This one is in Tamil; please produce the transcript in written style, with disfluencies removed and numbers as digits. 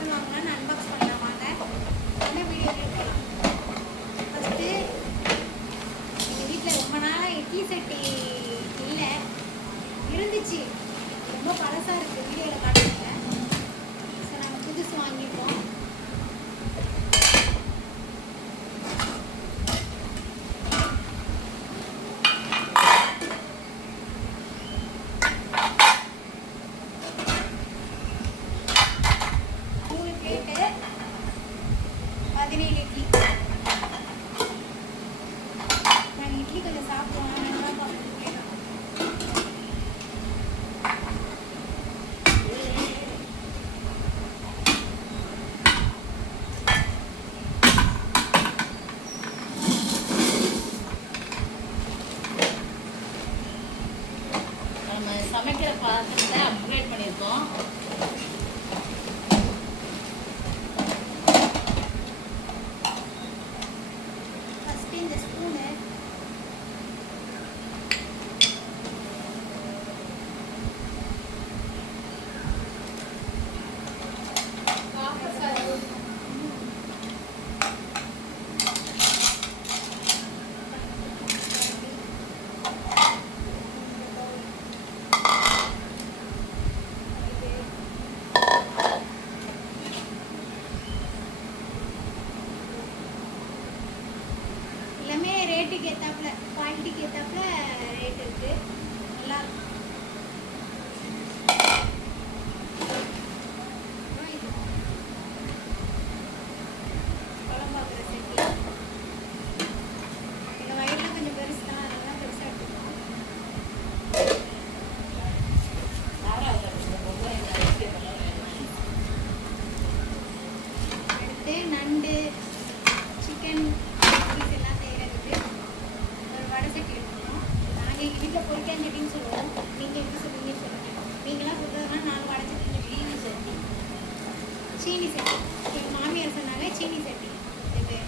பொருள் வாங்கலாம்னு அன்பாக்ஸ் பண்ணலாம் வாங்க. என்ன வீடியோ போகலாம். ஃபஸ்ட்டு எங்கள் வீட்டில் ரொம்ப நாளாக இட்லி சட்டி இல்லை, இருந்துச்சு, ரொம்ப பழசாக இருக்குது, வீடியோவில் காட்டுறேன். ஸோ நாங்கள் புதுசு வாங்கிப்போம். இட்லி கொஞ்சம் சாப்பிடுவோம். நம்ம சமைக்கிற பாத்திரத்தை அப்கிரேட் பண்ணியிருக்கோம். எல்லாமே ரேட்டுக்கு ஏற்றாப்புல, குவாலிட்டிக்கு ஏற்றாப்புல ரேட் இருக்குது. நல்லாயிருக்கும். குழம்பு பார்க்குற செட்டி எங்கள் வயலில் கொஞ்சம் பெருசு தான், அதெல்லாம் பெருசாக எடுத்துக்கோம். அடுத்து நண்டு, சிக்கன் எல்லாம் செய்கிறதுக்கு ஒரு வடை சட்டி எடுத்துக்கணும். நாங்கள் எங்கள் வீட்டில் பொரிக்காஞ்சட்டின்னு சொல்லுவோம். நீங்கள் எப்படி சொல்லுவீங்கன்னு சொல்லுங்கள். நீங்களாம் சொல்கிறதுனா நாங்கள் வடை சட்டி, சீனி சட்டி. சீனி சட்டி எங்கள் மாமியார் சொன்னாங்க, சீனி சட்டி. அடுத்து